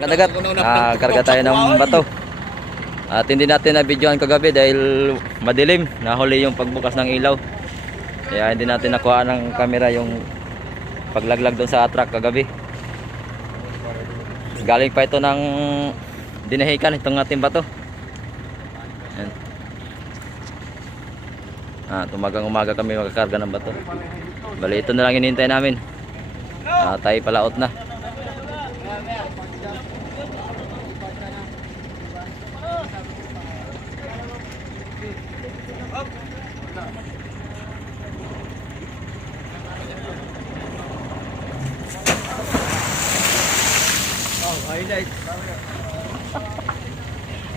Kadagat, karga tayo ng bato. At hindi natin na-videoan kagabi dahil madilim. Nahuli yung pagbukas ng ilaw. Kaya hindi natin nakuha ng camera yung paglaglag doon sa truck kagabi. Galing pa ito ng dinahikan itong ating bato. Yan. Tumagang-umaga kami magkakarga ng bato. Bali ito na lang hinihintay namin. Tayo palaot na.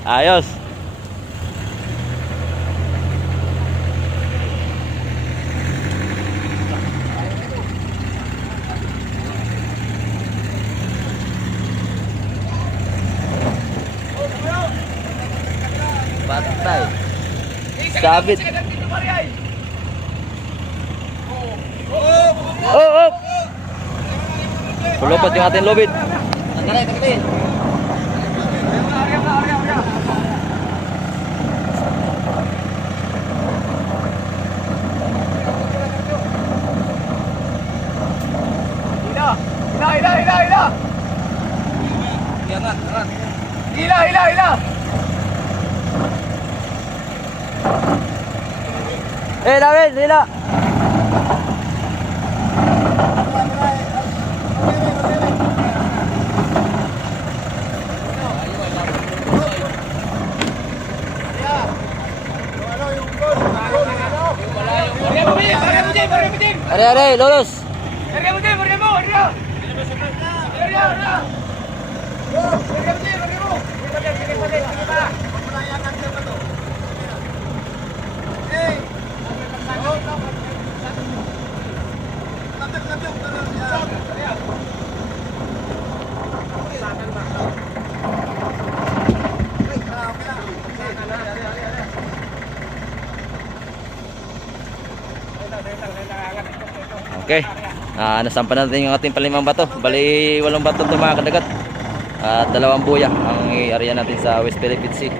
Ayos. Patay. Sabit. Oh. Pulupot yung ating lubid. Hila. David, hila. Are, lolos. Okay. Nasampan natin yung ating palimang bato. Bali 8 bato ito mga kadagat. At 2 buya ang i-area natin sa West Philippine Sea.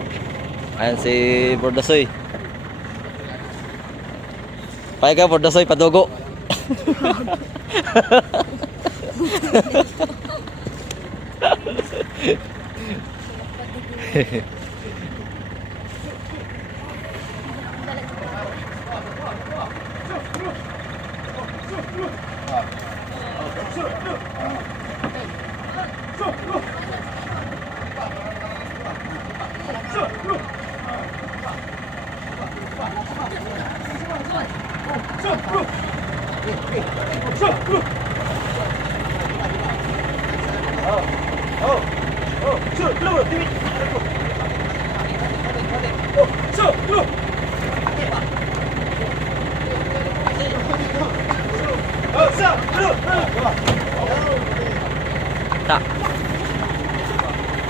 Ayan si Bordasoy. Pay ka Bordasoy, padugo.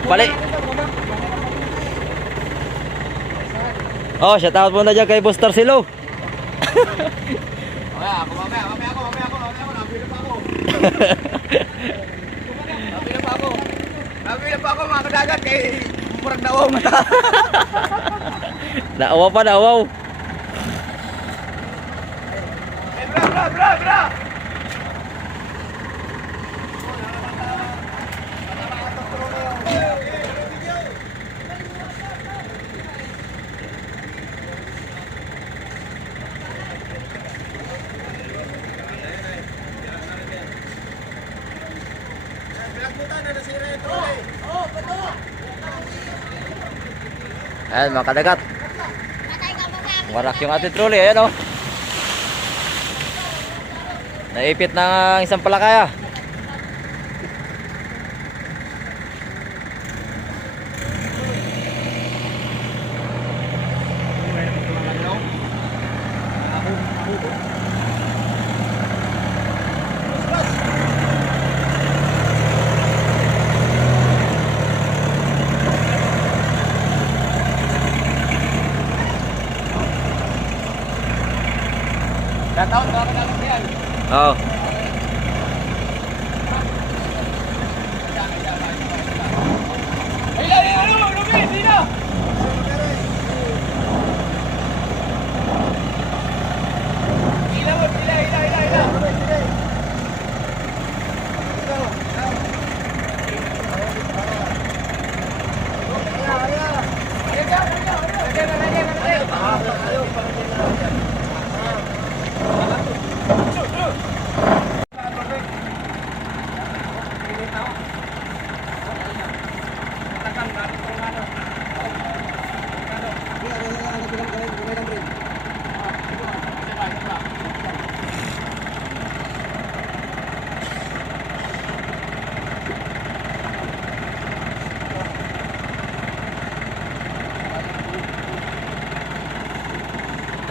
Balik. Oh, shout out muna dyan kay Buster Silo. Mamaya ako. Nabila pa ako mga kadagat kay murag nawaw mata. Naawaw pa, naawaw. Bra. Ayan mga kadagat. Warak yung ating trolley. Ayan o. Naipit ng isang palakaya. Taon mga kadagat yan. Oo.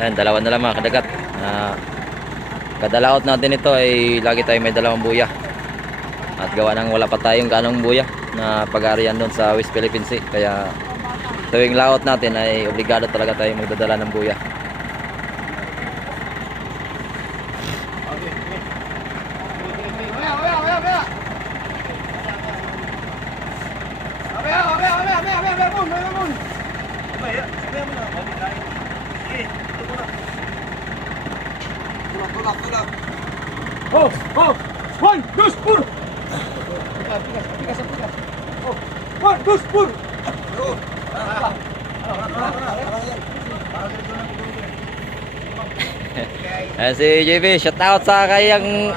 Ayan, dalawa na lang mga kadagat. Kada laot natin ito ay lagi tayo may dalawang buya. At gawa nang wala pa tayong ganong buya na pag-arian doon sa West Philippine Sea. Kaya tuwing laot natin ay obligado talaga tayo magdadala ng buya. Oh, oh, Juan, dos pur. Oh, Juan, dos pur. Ayan si JB, shout out sa kayang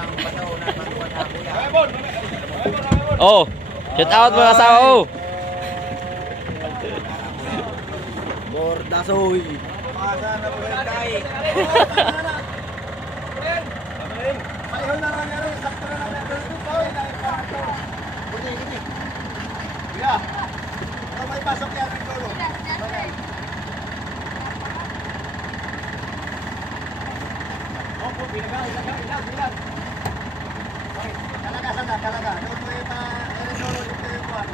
oh, shout out mga asawa oh. Bordasoy. Masa na mo kay. Ayun na lang yan, sakto na lang dito ko. Gini. Ya. May pasok yan dito. Opo, ilag. Talaga sana, talaga. Doon mo yung solo dito yung kuwan.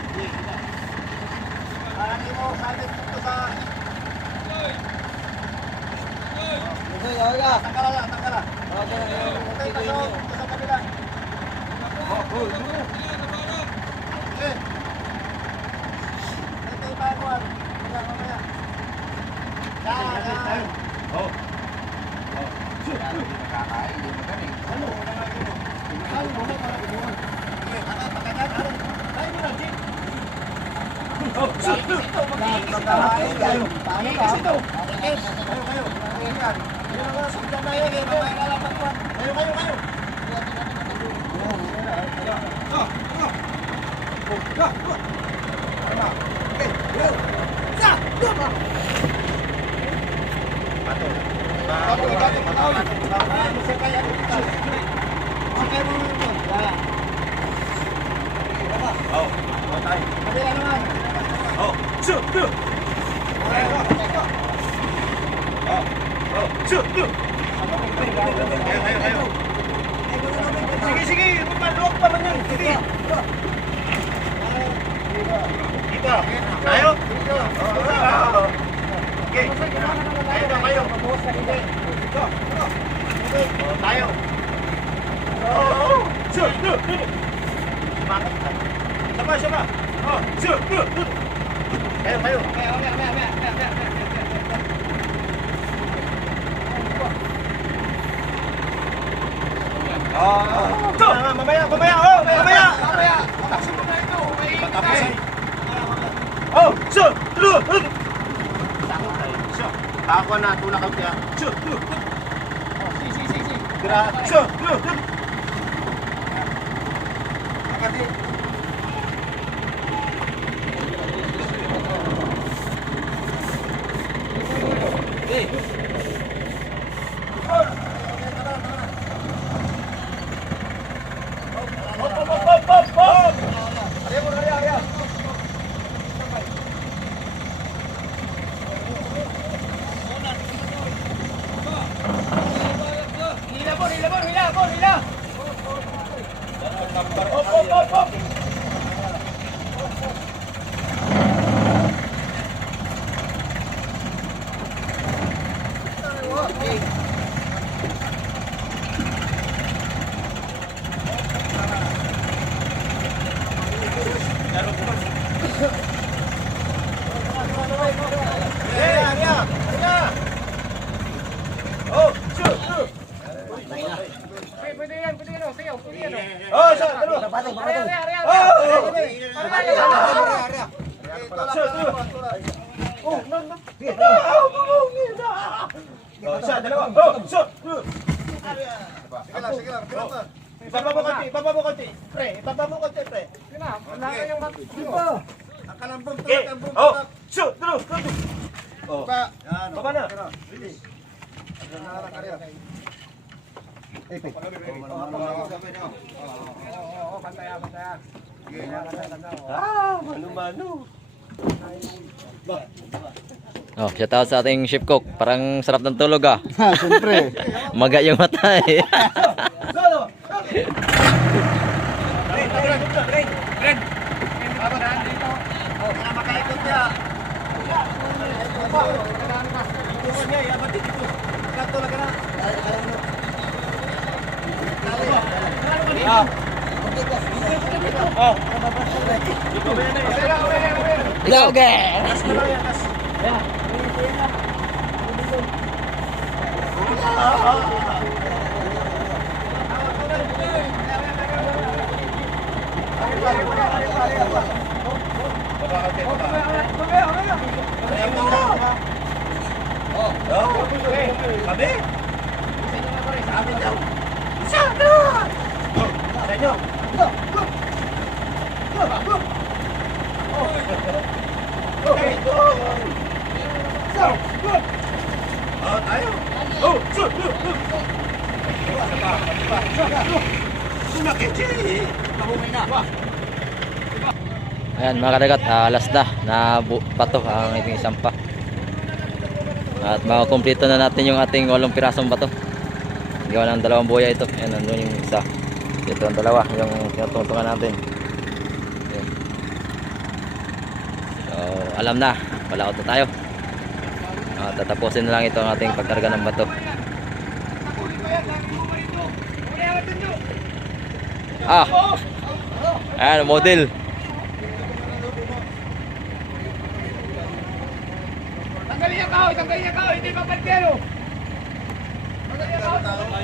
Para di mo sabit dito sa... Tangkala. Okay, pasok dito sa kabila. Okay. Ito yung baguan. Mamaya. Yan. Oh. Sige, luwag pa man yan. Sige. Dito. Tayo? Okay. Tayo. Tayo. Siapa? Tayo. Mamaya. Tapos na ito. Oh, sir. Ako na tulak ka kaya. Sir. Sir. Hila. Op. Ibaba mo konti, pre. Nakalambong tulak. Oh, shoot, terus. Oh. Baba na. Manu. Oh, shout out sa ating chef cook. Parang sarap ng tulog ah. Ha, siyempre. Maga yung mata eh. Makaikot niya. Ikaw, Sabi? Sabi daw. Isa, dalawa. Sa inyo. Go, go. Go, go. Okay, go. So, go. Tayo. Oh, so, go, go. Sumakit eh. Kabungay na. Ayan mga kadagat, alas na bato ang ating isampa. At makukumpleto na natin yung ating 8 pirasong bato. Gawa ng 2 buya ito. Ayan, nandun yung isa. Ito ang 2, yung tinutungtungan natin. Ayan. So, alam na, balaot na tayo. Tatapusin na lang ito ang ating pagkarga ng bato. Ayan, model. Tanggalin niya kahoy, hindi papantero. Tanggalin niya kahoy.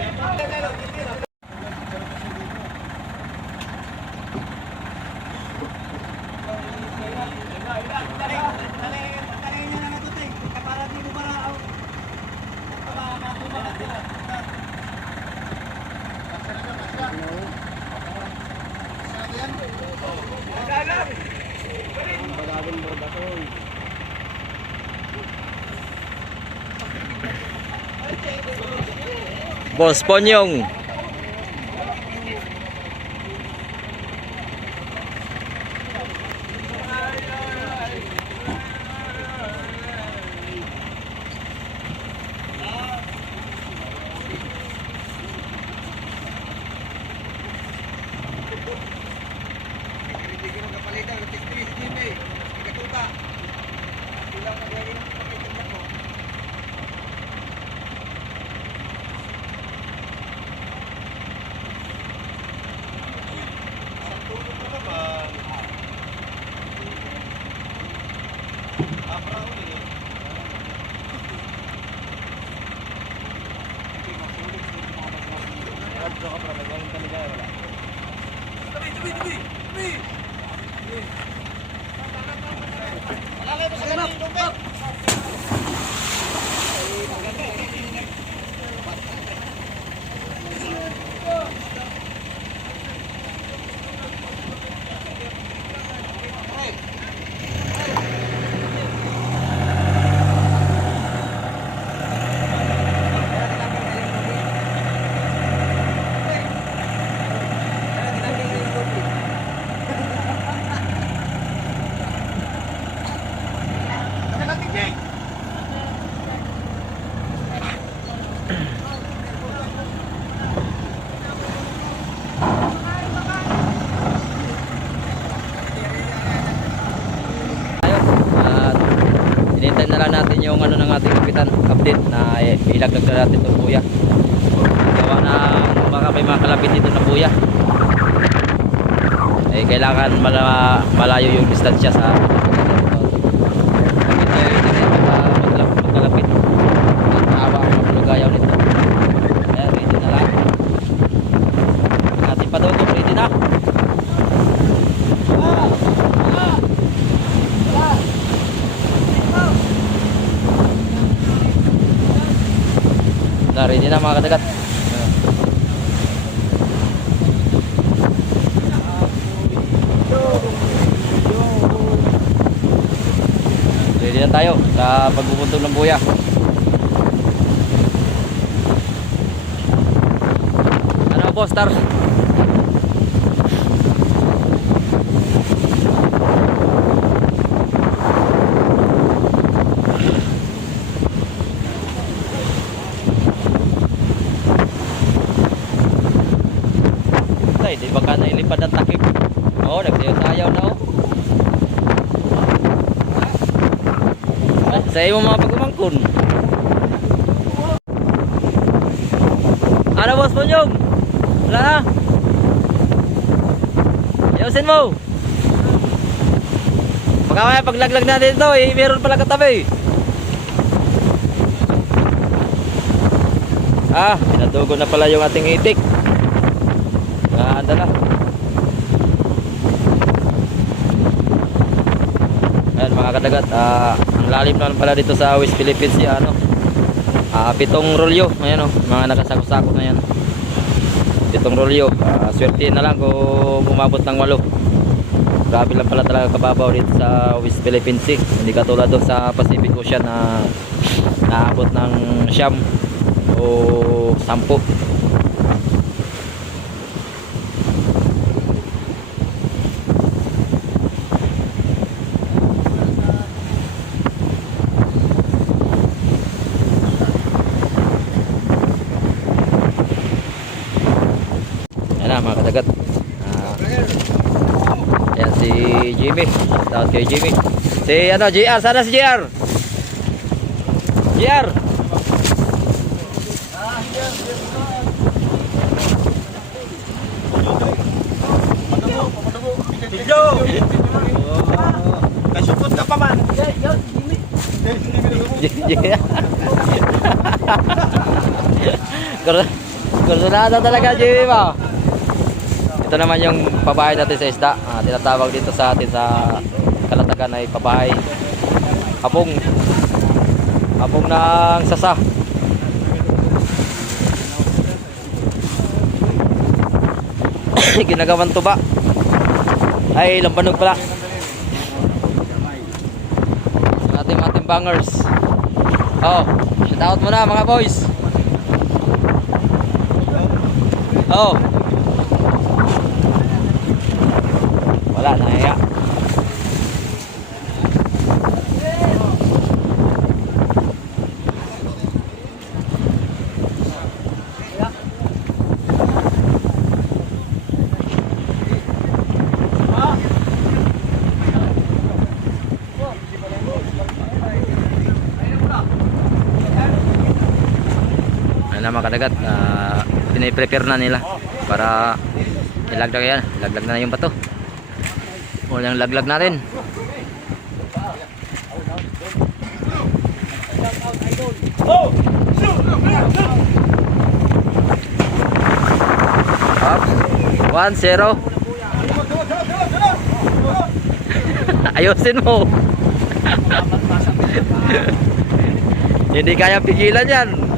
Boss Ponyong. Hinintay na lang natin yung ano ng ating kapitan update na ilaglag na natin itong buya. Gawa na baka may mga kalapit dito na buya. Kailangan malayo yung distansya sa magkalapit. Awa ang malugayaw nito. Kaya ready na lang. Ating padugong ready na. Ready na mga kadagat. Ready na tayo sa pagbubuntog ng buya. Ano po, Star? di ba ka nailipad ang takip? Oo, nagsayaw-sayaw na oh. Sa iyo mga pagumangkon. Ano boss Punyog? Wala na? Ayusin mo. Baka may paglaglag natin ito eh, meron pala katabi. Pinadugo na pala yung ating itik. Ganda na. Ayan mga kadagat, ang lalim naman pala dito sa West Philippines yung ano, 7 rolyo. Ayan o, mga nakasako-sako na yan. 7 rolyo. Swerte na lang kung umabot ng 8. Grabe lang pala talaga kababaw dito sa West Philippines Sea. Hindi katulad doon sa Pacific Ocean na naabot ng 9 o 10. Yan na mga kadagat. Yan si Jimmy. Shout out kay Jimmy. Si ano, JR. Sana si JR. JR. Video! Kasupot ka pa man! Kursunado talaga Jimmy mo. Ito naman yung pabahay natin sa isda. Tinatawag dito sa atin sa Kalatagan ay pabahay. Apong ng sasa. Ginagawan tuba. Ay, lambanog pala. Ating mga timbangers. Oh, shout out muna mga boys. Oh. Wala na ya. Na mga kadagat, piniprepare na nila para ilaglag yan. Laglag na yung bato. Walang laglag natin. Up 1-0. Ayusin mo. Hindi kaya pigilan yan.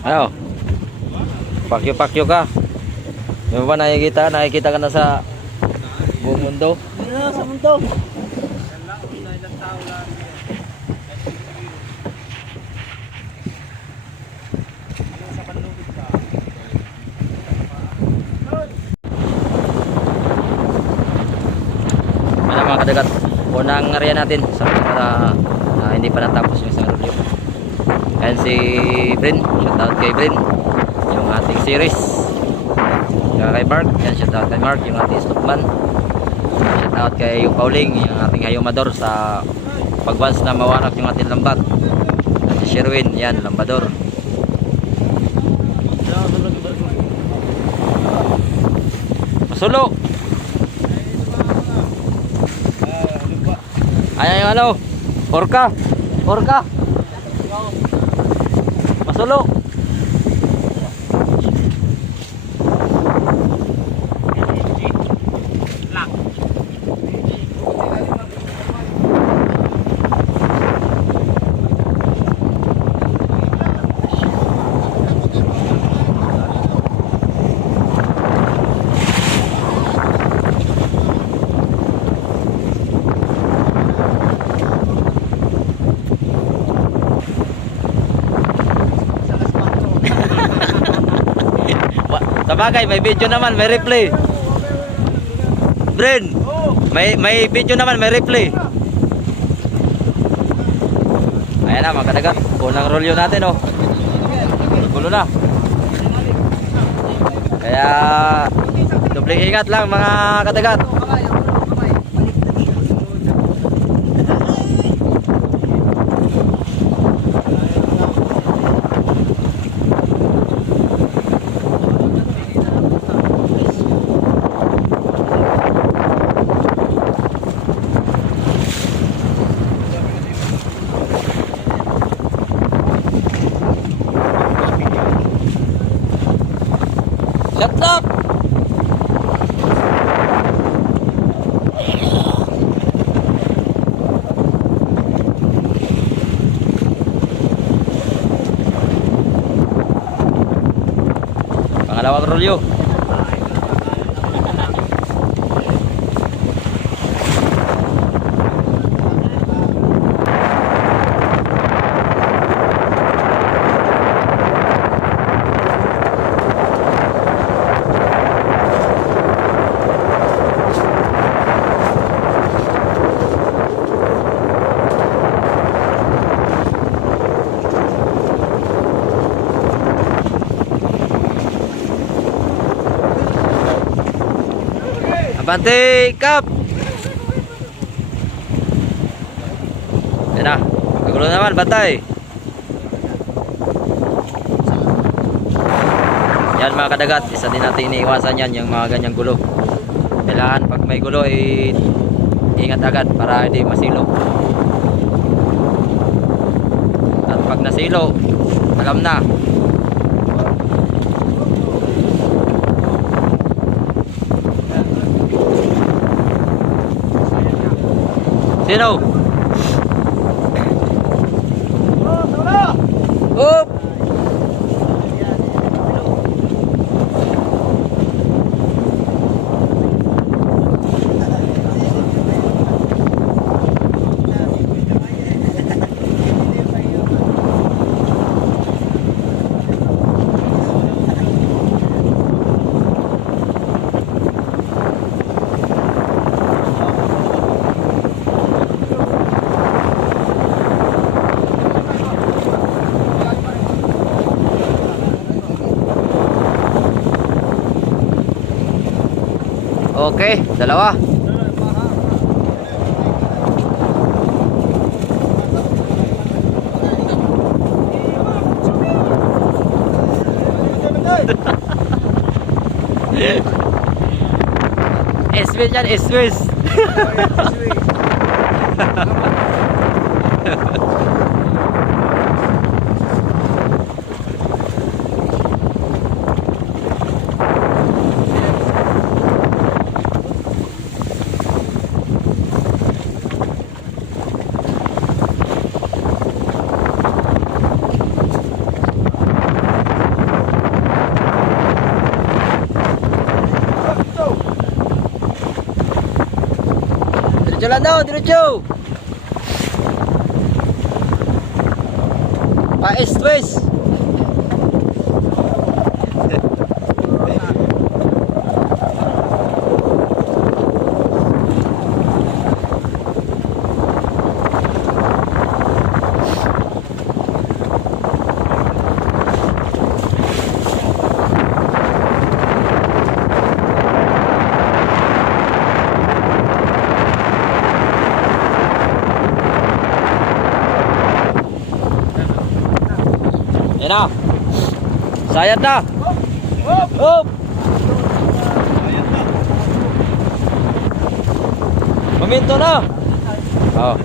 Ayo. Pakyo-pakyo ka. Yung ba nakikita? Nakikita ka na sa buong mundo? Sa mundo. kadagat. Unang area natin para hindi pa natapos yung isang rolyo. Ayan si Brin, shoutout kay Brin, yung ating series. Saka kay Mark, yan shoutout kay Mark, yung ating slotman. Shoutout kay yung Pauling, yung ating hayumador sa pag-once na mawarak yung ating lambat. At si Sherwin, yan, lambador. Masulo! Ayan yung ano, orka. Orka. Masulo. Sabagay, may video naman, may replay. Bren, may video naman, may replay. Ayan na, mga kadagat. Unang rolyo natin, oh. Gulo na. Kaya, dubling ingat lang, mga kadagat. Shut up! Pangalawang rolyo. Abante, Kap! Yan na, kagulo naman, bantay. Yan mga kadagat, isa din natin iniiwasan yan, yung mga ganyang gulo. Kailangan pag may gulo, ingat agad para hindi masilo. At pag nasilo, alam na. Sino? Up! Okay, dalawa. Eswis yan, eswis. Diretso lang daw, diretso. Pa-east-west. Yan na. Sayad na. Hop. Maminto na. Oh.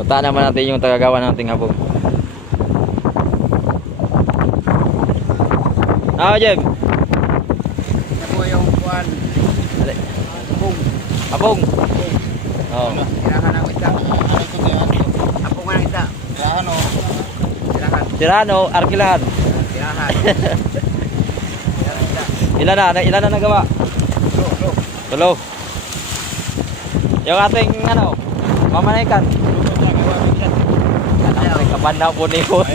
Punta naman natin yung tagagawa ng ating habong. Jem. Ako yung kuwan. Dali. Habong. Oh. Tirahan ako isda. Ako nga isda. Tirahan o. Tirahan. Tirano, arkilahan. Tirahan. Tirahan isda. Ilan na nagawa? Lo. Tulo. Yung ating ano, mamanikan. Ay, kabanda po ni ko.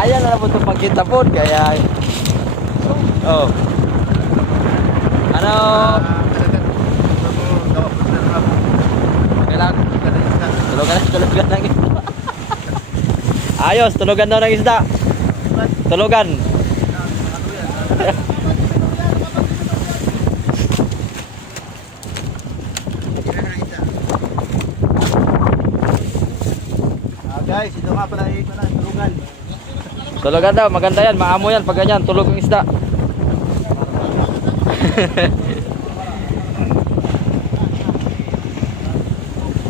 Ayan na po itong pagkita po. Kaya, oh. Ano? Kailangan. Tulugan ng isda. Ayos, tulugan daw ng isda. Tulugan. Guys, ito nga pala ito na tulugan. Tulugan daw, maganda yan. Maamo yan pag ganyan, tulog ng isda.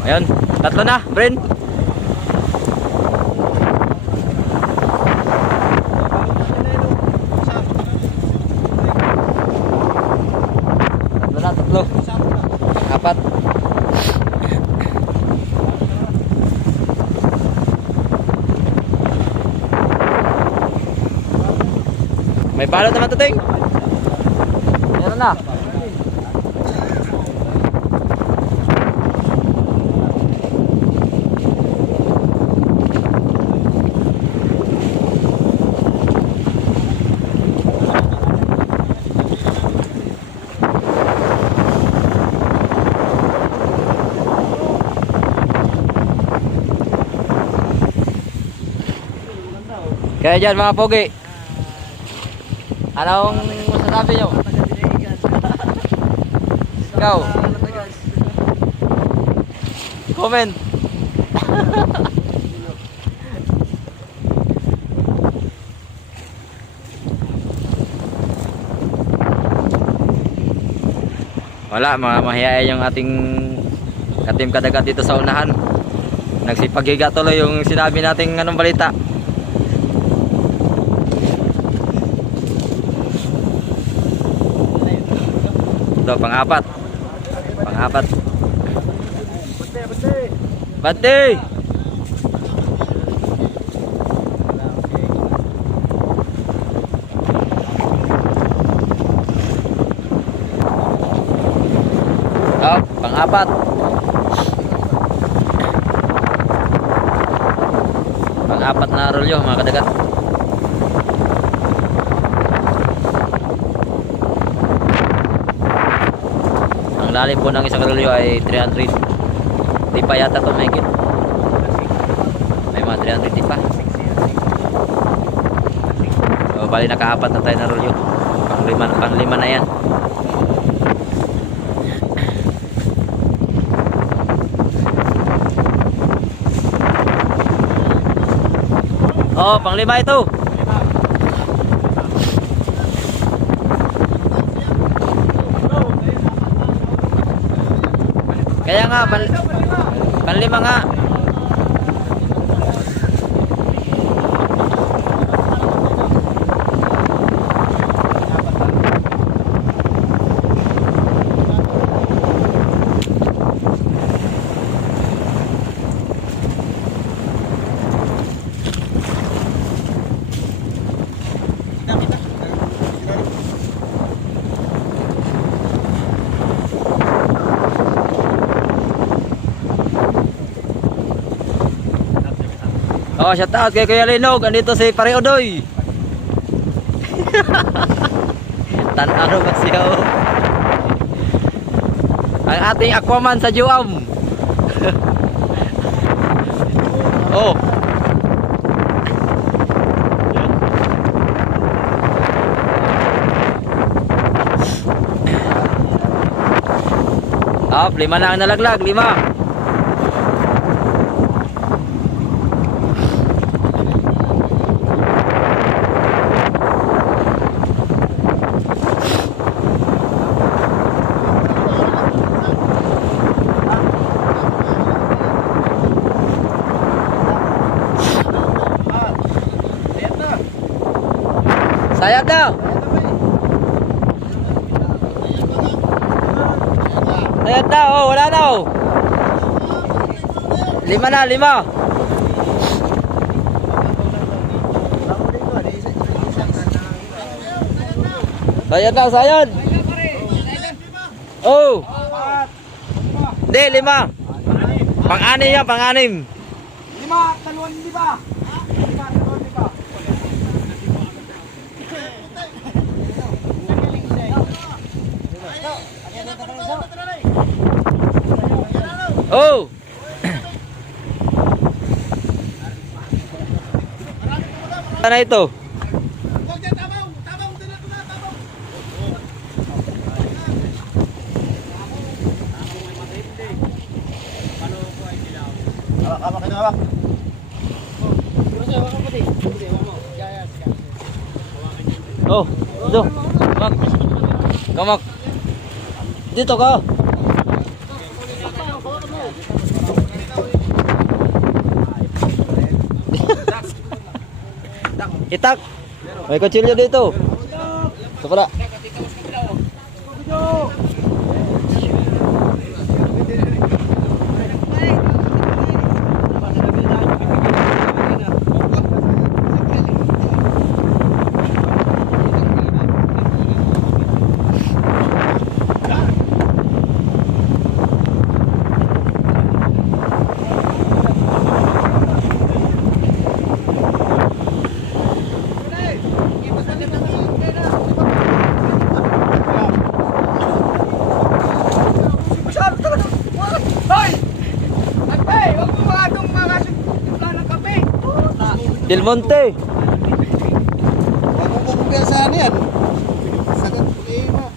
Ayun, tatlo na, Brin. Tatlo. Apat. May balot naman to, Ting. Meron na. Kaya dyan mga pogi, anong masasabi nyo? Ikaw? Comment. Wala, mga mahihain yung ating katim kadagat dito sa unahan. Nagsipagiga tuloy yung sinabi nating anong balita. Ito, pang-apat. Pang-apat. Bante! Oh, pang-apat. Pang-apat na rolyo, mga kadagat. Ang lalim po ng isang rolyo ay 300. Di pa yata ito mahigit. May mga 300 di pa. So, bali nakaapat na tayo na rolyo. Pang-lima na yan. Oh, pang-lima ito. Kaya nga, panlima nga. Oh, shout out kay Kuya Linog. Andito si Pare Odoy. Tan-ano ba siya? Ang ating Aquaman sa Juam. Oh. Oh, 5 na ang nalaglag, 5. Sayad na. Sayad na, oh, wala na, oh. 5 na, 5. Sayad na, sayad. Oh. Hindi, 5. Pang-anim yan, pang-anim. 5, 2, 5. Oh. Ano ito? Hawak, hawak. Oh, dito. Mak. Kamak. Dito ka. Itak. May kutsilyo dito. Ito pala. Del Monte. Huwag mong pupupiyasahan yan. Sagat po kayo ma.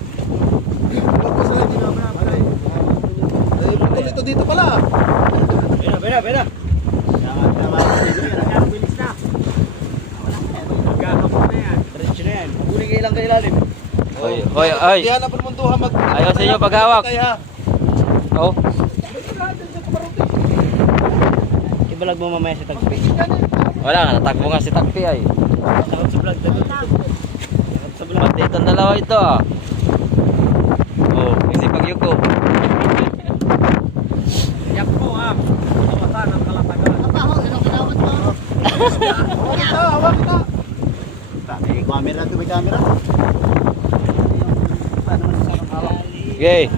Huwag ko sila dinamay. Ay, putol ito dito pala. Pera. Bilis na. Magkakapon na yan. Diretso na yan. Mabuling kayo lang kayo ilalim. Hoy. Kaya na pulmuntuhan mag... Ayaw sa inyo paghawak. Oh. Ibalag mo mamaya sa tagpi. Wala nga, natakbo nga si Takpi ay. Takot sa vlog. Pati itong dalawa ito ah. Oh, kasi pagyuko. Yak mo ha. Kamatan ang kalatagan. Hawak ito. May camera to, may camera. Okay.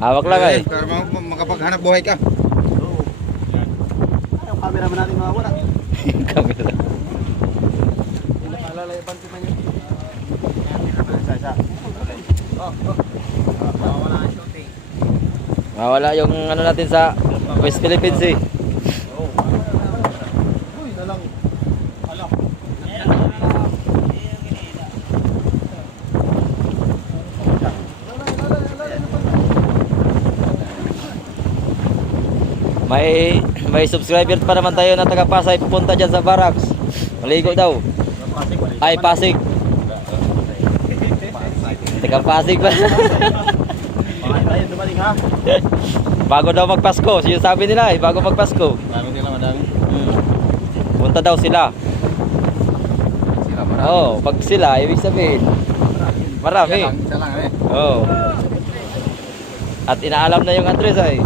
Hawak lang ay. Para makapaghanap buhay ka. Yung camera mo natin mawawala. Kamera. Alalayapan ko man yun. Isa. Mawawala ang shooting. Mawala yung ano natin sa West Philippines eh. Uy, nalang. Alam. May subscriber pa naman tayo na taga Pasay pupunta dyan sa barracks. Maligo daw. Ay, Pasig. Taga Pasig ba? Tayo dumaling ha. Bago daw magpasko. Siya sabi nila eh, bago magpasko. Madami. Punta daw sila. Oo, pag sila, ibig sabihin. Marami. Isa lang eh. Oo. At inaalam na yung address ay.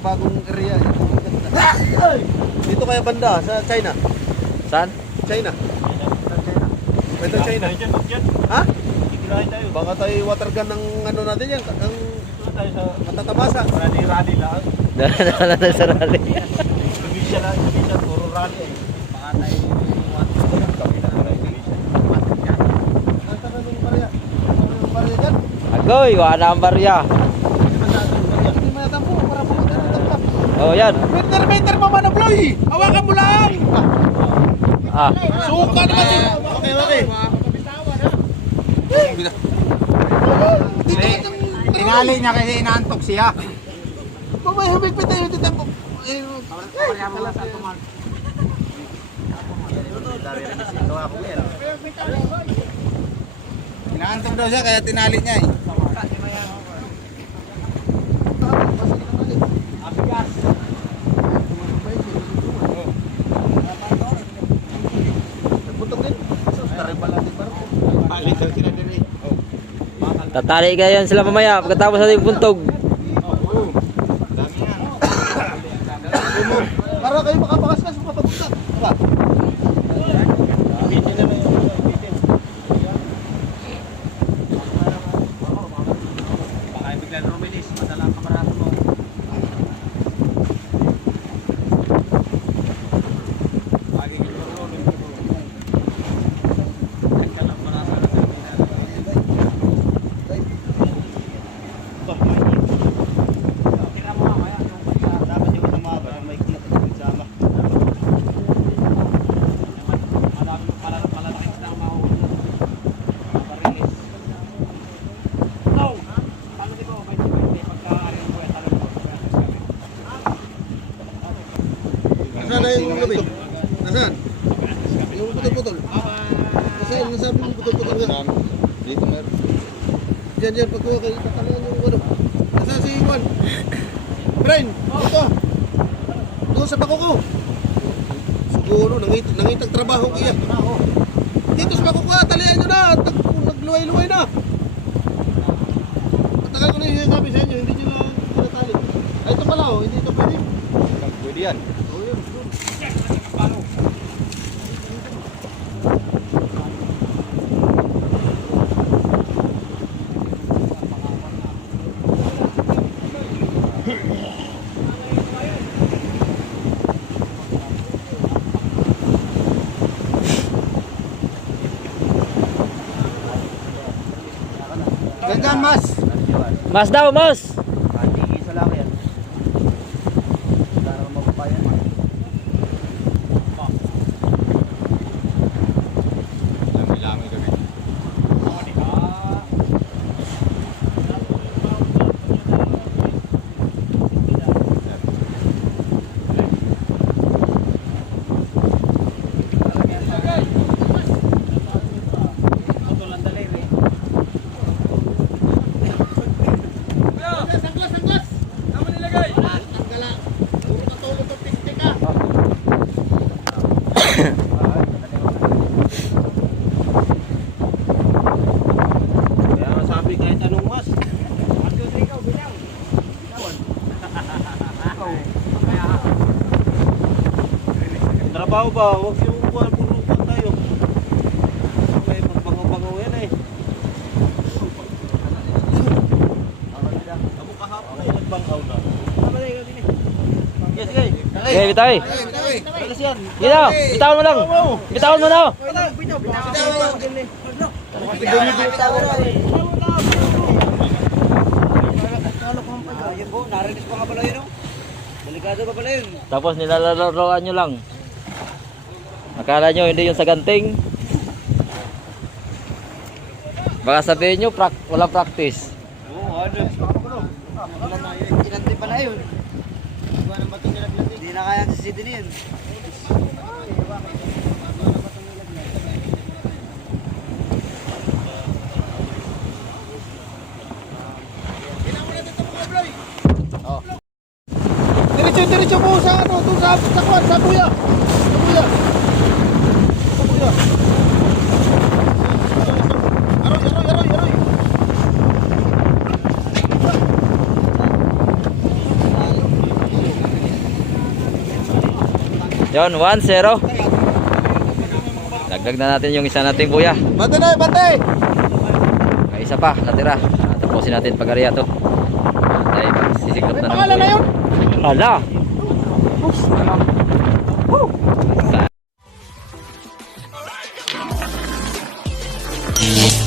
Bagong area. Dito kaya banda sa China. Saan? China. Pwede China. Ha? Baka tayo water gun ng ano natin yan. Ang matatabasa. Dala na sa rally. Probinsya puro rally eh. Agoy, wala ang barya. Oh, yan. Meter pa man ang bloy! Hawakan mo lang! Ah, Suka naman siya! Okay. Tinali niya kasi inaantok siya. Mamay, humigpit tayo dito po. Inaantok daw siya kaya tinali niya eh. tatali kayo yan sila mamaya pagkatapos natin puntog. Para kayo makapakas na sa papapunta. Diba? Nasaan na yung gabi? Nasaan? Yung putol-putol. Kasi yung nasabi mo putol-putol nga. Dito meron. Diyan, pagkuha kayo, tatalian yung ano. Nasaan si Juan? Brian, dito. Doon sa bako ko. Siguro, nangitag trabaho kaya. Dito sa bako ko, talian nyo na. Nagluway-luway na. Matagal ko na yung sinasabi sa inyo, hindi nyo lang tinatali. Ay, ito pala, hindi ito pwede. Pwede yan. Oo, yun. Ganyan mas. Mas daw, mas. Isa lang yan. Para mapapayan. Lami-lami kami. Kaya sabi kahit anong mas. Trabaho ba? Huwag yung puro-puro tayo. Okay, magbangaw-bangaw yan eh. Abo kahapon ay nagbangaw na. Yes, guys. Okay, bitay. Alas yan. Gino, bitawan mo lang. Bitawan mo na. Narinig pa nga pala yun. Delikado pa pala yun. Tapos nilalaroan nyo lang. Akala nyo hindi yung saganting. Baka sabihin nyo walang practice. Oo, ano? Kinanti pala yun. Hindi na kaya si Sidney yun. Diretso mo sa ano, doon sa kuwan, sa kuya. Sa kuya. Sa kuya. Aroy. Yon, 1-0. Dagdag na natin yung isa natin kuya. Bate na, bate! May isa pa natira. Tapusin natin pag-area to. Tayo sisikap na ng Pangalan na yun? Hala. Ano?